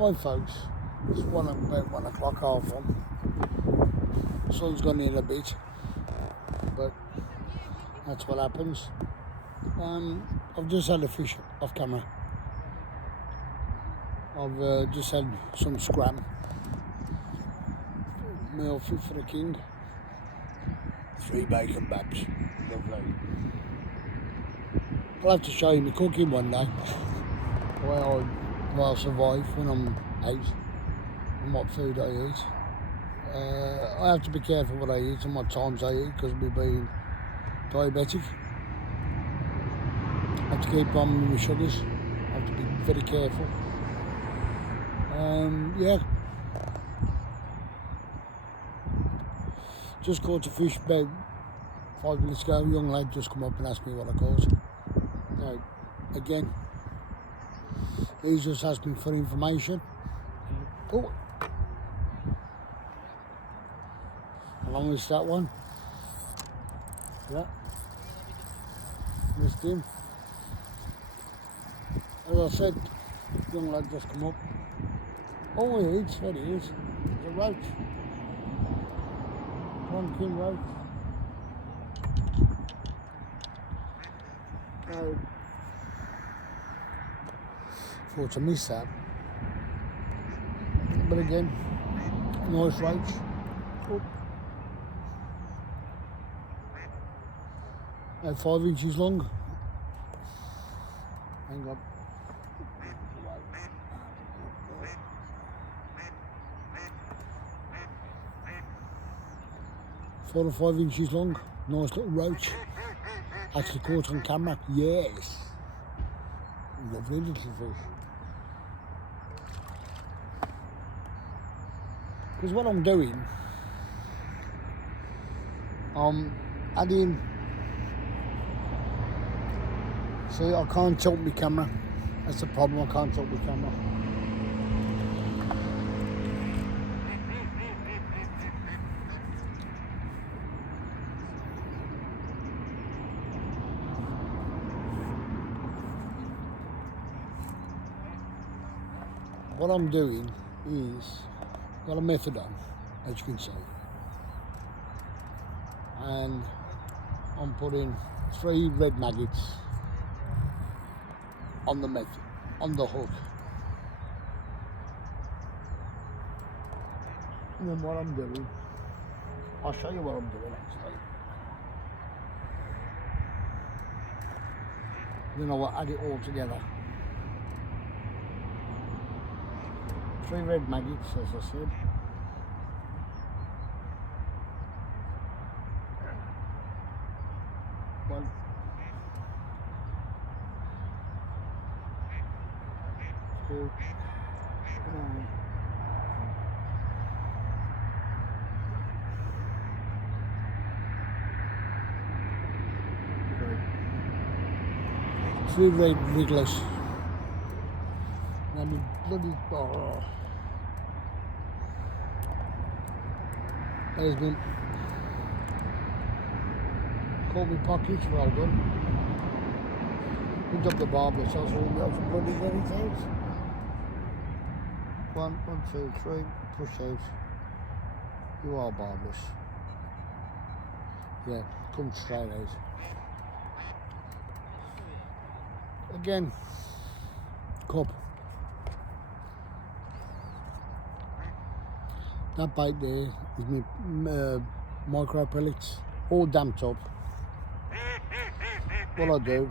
Hi folks, it's about 1 o'clock, half one. Sun's gone in a bit, but that's what happens. I've just had a fish off camera. I've just had some scram. Meal fit for the king. 3 bacon babs. Lovely. I'll have to show you my cooking one day. The way I survive when I'm out and what food I eat. I have to be careful what I eat and what times I eat because of me being diabetic. I have to keep on with my sugars. I have to be very careful. Yeah. Just caught a fish about 5 minutes ago. A young lad just come up and asked me what I caught. Now, again, he's just asking for information. Oh, how long is that one? Yeah, missed him. As I said, young lad just come up. Oh, he eats, there he is. It's a roach. Pumpkin roach. No. Thought I missed that. But again, nice roach. Oh. About 5 inches long. Hang on. 4 or 5 inches long. Nice little roach. Actually caught on camera. Yes. Lovely little fish. Because what I'm doing, I'm adding. See, I can't tilt my camera. That's the problem, I can't tilt my camera. What I'm doing is, got a method on, as you can see. And I'm putting 3 red maggots on the method, on the hook. And then what I'm doing, I'll show you what I'm doing actually. Then I'll add it all together. 3 red maggots, as I said. One. 2. 9. 3 red wrigglers. Now the bloody there's been caught me pockets, well done. Picked up the barbless, so I was all able to bloody get it out. 1, 2, 3, push out. You are barbless. Yeah, come straight out. Again, cup. That bait there is my micro pellets, all damped up. What I do,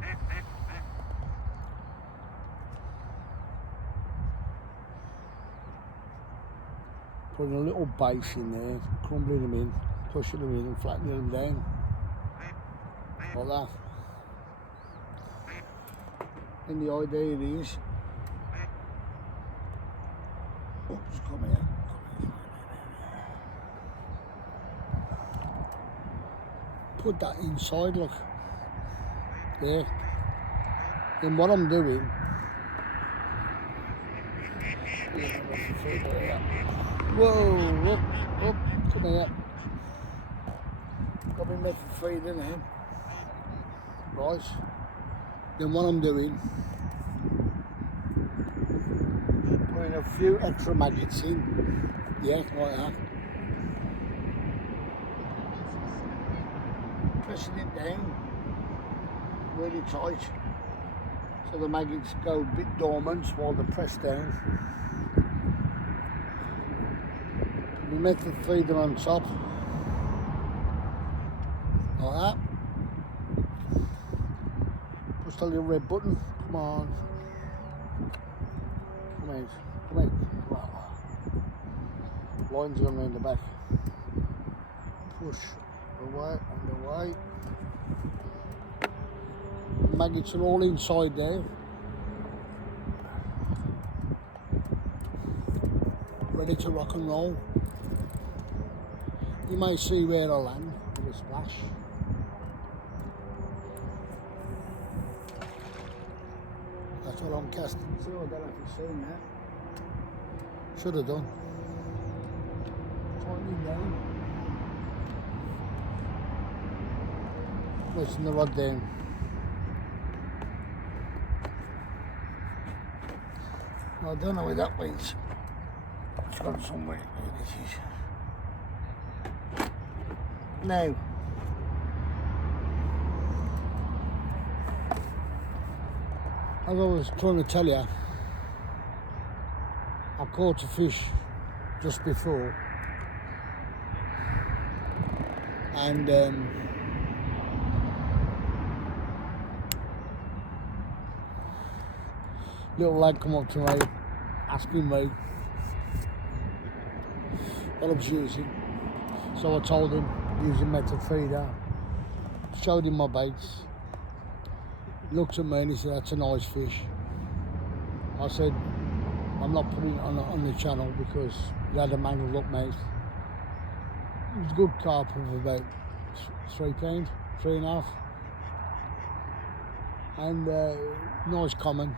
putting a little base in there, crumbling them in, pushing them in and flattening them down, like that. And the idea is, oh, just come here. Put that inside, look. There. Then what I'm doing, whoa, up, come here. Got me method feed in here. Right. Then what I'm doing, putting a few extra maggots in. Yeah, like that. Pressing it down really tight so the maggots go a bit dormant while they're pressed down. We method feeder on top, like that. Push the little red button. Come on. Come out. Come out. Lines going around the back. Push away and away. The maggots are all inside there. Ready to rock and roll. You may see where I land with a splash. That's what I'm casting to. I don't know if you've seen that. Should have done. Tightening down. Letting the rod down. I don't know where that went. It's gone somewhere. Where this is. Now, as I was trying to tell you, I caught a fish just before, and little lad come up to me asking me what I was using, so I told him using method feeder, showed him my baits. He looked at me and he said, "That's a nice fish." I said, "I'm not putting it on the channel because it had a mangled up mouth." It was a good carp of about 3 pounds, 3.5, and nice common,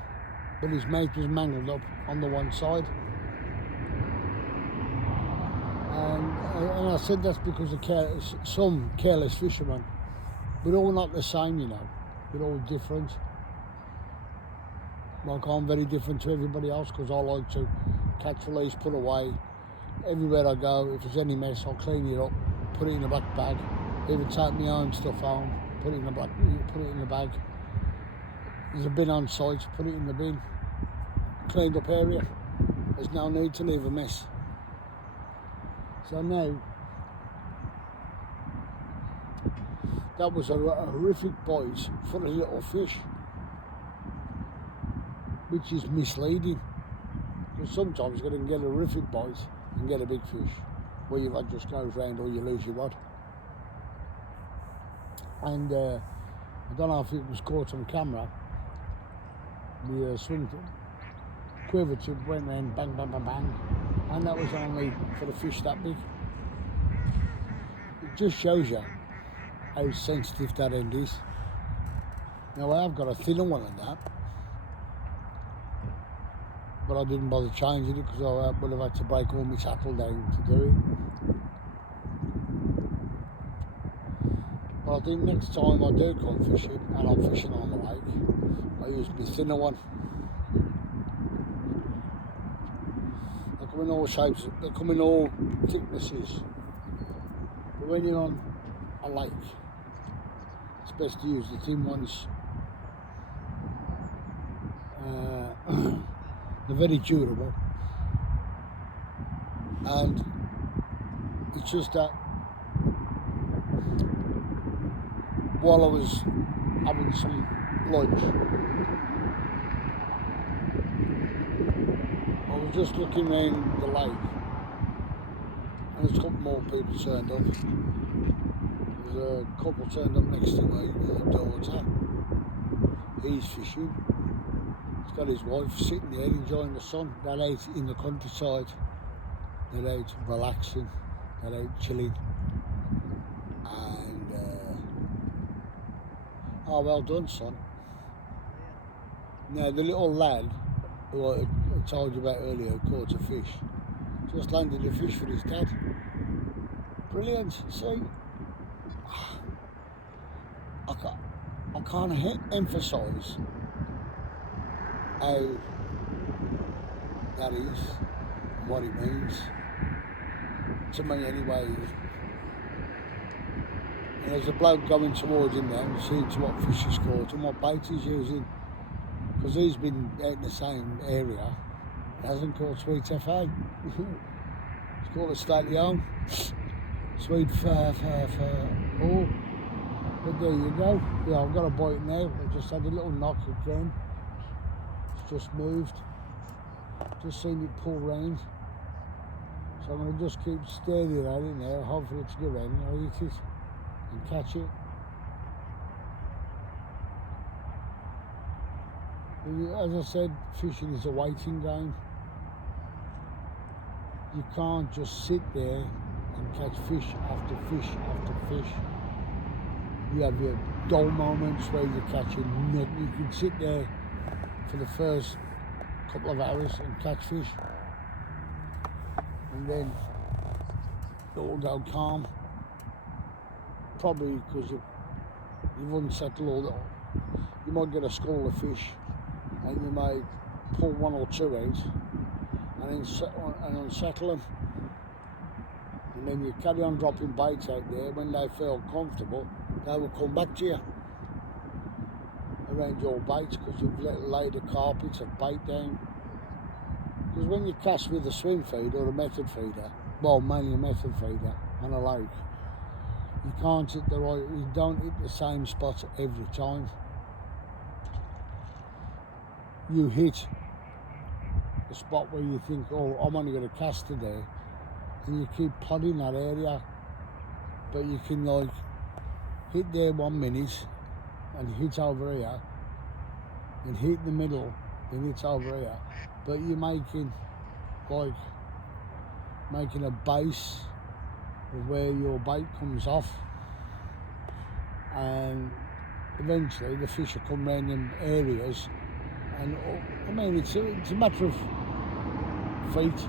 but his mouth was mangled up on the one side. And I said that's because of some careless fishermen. We're all not the same, you know. We're all different. Like, I'm very different to everybody else because I like to catch, release, put away. Everywhere I go, if there's any mess, I'll clean it up, put it in a black bag. Even take my own stuff home, put it in the bag. There's a bin on site, put it in the bin. Cleaned up area. There's no need to leave a mess. So now, that was a horrific bite for a little fish, which is misleading. Because sometimes you can get a horrific bite and get a big fish, where your rod just goes round or you lose your rod. And I don't know if it was caught on camera. The swing quiver tip went round, bang, bang, bang, bang, and that was only for a fish that big. It just shows you how sensitive that end is. Now, I have got a thinner one than that, but I didn't bother changing it because I would have had to break all my tackle down to do it. But I think next time I do come fishing, and I'm fishing on the lake, I use my thinner one. They come in all shapes, they come in all thicknesses. But when you're on a lake, it's best to use the thin ones. They're very durable, and it's just that while I was having some lunch, I was just looking around the lake, and there's a couple more people turned up. There's a couple turned up next to me, daughter. He's fishing. He's got his wife sitting there enjoying the sun. They're out in the countryside. They're out relaxing. They're out chilling. And oh, well done, son. Now, the little lad who I told you about earlier, who caught a fish, just landed a fish for his dad. Brilliant. See, I can't emphasise how that is and what it means. To me anyway. And there's a bloke going towards him now, seeing to what fish he's caught and what bait he's using. Because he's been out in the same area, he hasn't caught sweet FA. It's called a stately home. Sweet oh, but there you go. Yeah, I've got a bite now. I just had a little knock again. It's just moved. Just seen it pull round. So I'm going to just keep staring at it now, hopefully it's good end. I'll eat it and catch it. As I said, fishing is a waiting game. You can't just sit there and catch fish after fish after fish. You have your dull moments where you're catching nothing. You can sit there for the first couple of hours and catch fish, and then it will go calm. Probably because you've unsettled all that. You might get a school of fish, and you may pull one or two out, and then unsettle them. And then you carry on dropping baits out there. When they feel comfortable, they will come back to you around your baits because you've laid a carpet of bait down. Because when you cast with a swim feed or a method feeder, well, mainly a method feeder on a lake, you can't hit you don't hit the same spot every time. You hit the spot where you think, oh, I'm only going to cast today, and you keep plodding that area, but you can like hit there 1 minute and hit over here, and hit the middle and hit over here, but you're making a base of where your bait comes off, and eventually the fish will come round in areas. And I mean, it's a matter of feet,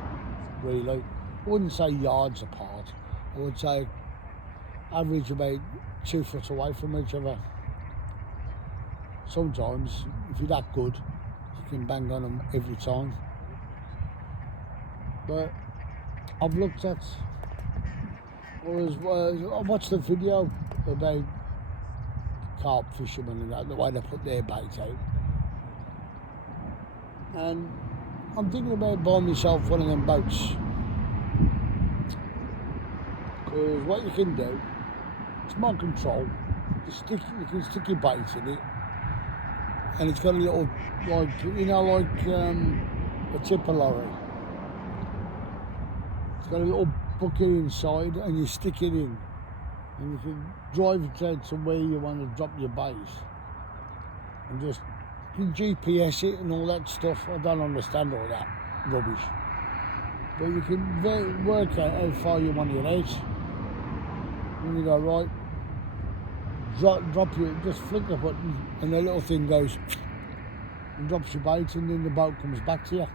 really. I wouldn't say yards apart. I would say average about 2 foot away from each other. Sometimes, if you're that good, you can bang on them every time. But I've looked at, I watched the video about carp fishermen and that, the way they put their bait out. And I'm thinking about buying myself one of them boats. Because what you can do, it's more control. You can stick your bait in it. And it's got a little, like, you know, like a tipper lorry. It's got a little bucket inside and you stick it in. And you can drive it out to where you want to drop your bait. And just, you can GPS it and all that stuff. I don't understand all that rubbish. But you can work out how far you want it out. When you go, right, drop your, just flick the button and the little thing goes and drops your bait, and then the boat comes back to you.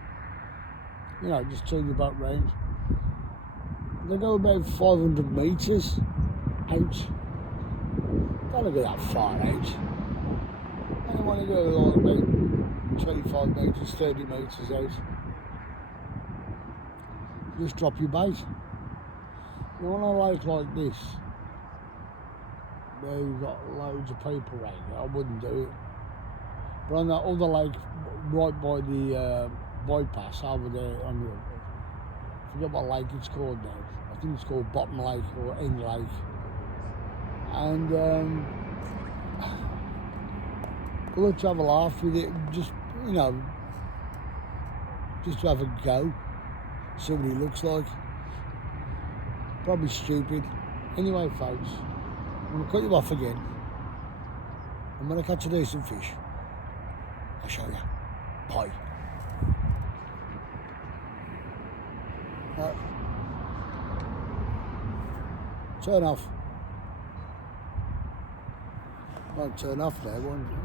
You know, just turn your boat round. They go about 500 metres out. Don't go that far out. I want to go like about 25 metres, 30 metres out. Just drop your bait. Now on a lake like this, where you've got loads of people around it, I wouldn't do it. But on that other lake, right by the bypass over there on the, I forget what lake it's called now. I think it's called Bottom Lake or End Lake. And let's have a laugh with it, just, you know, just to have a go, see what he looks like. Probably stupid. Anyway, folks, I'm going to cut you off again. I'm going to catch a decent fish. I'll show you. Bye. Turn off. Won't turn off there, won't it?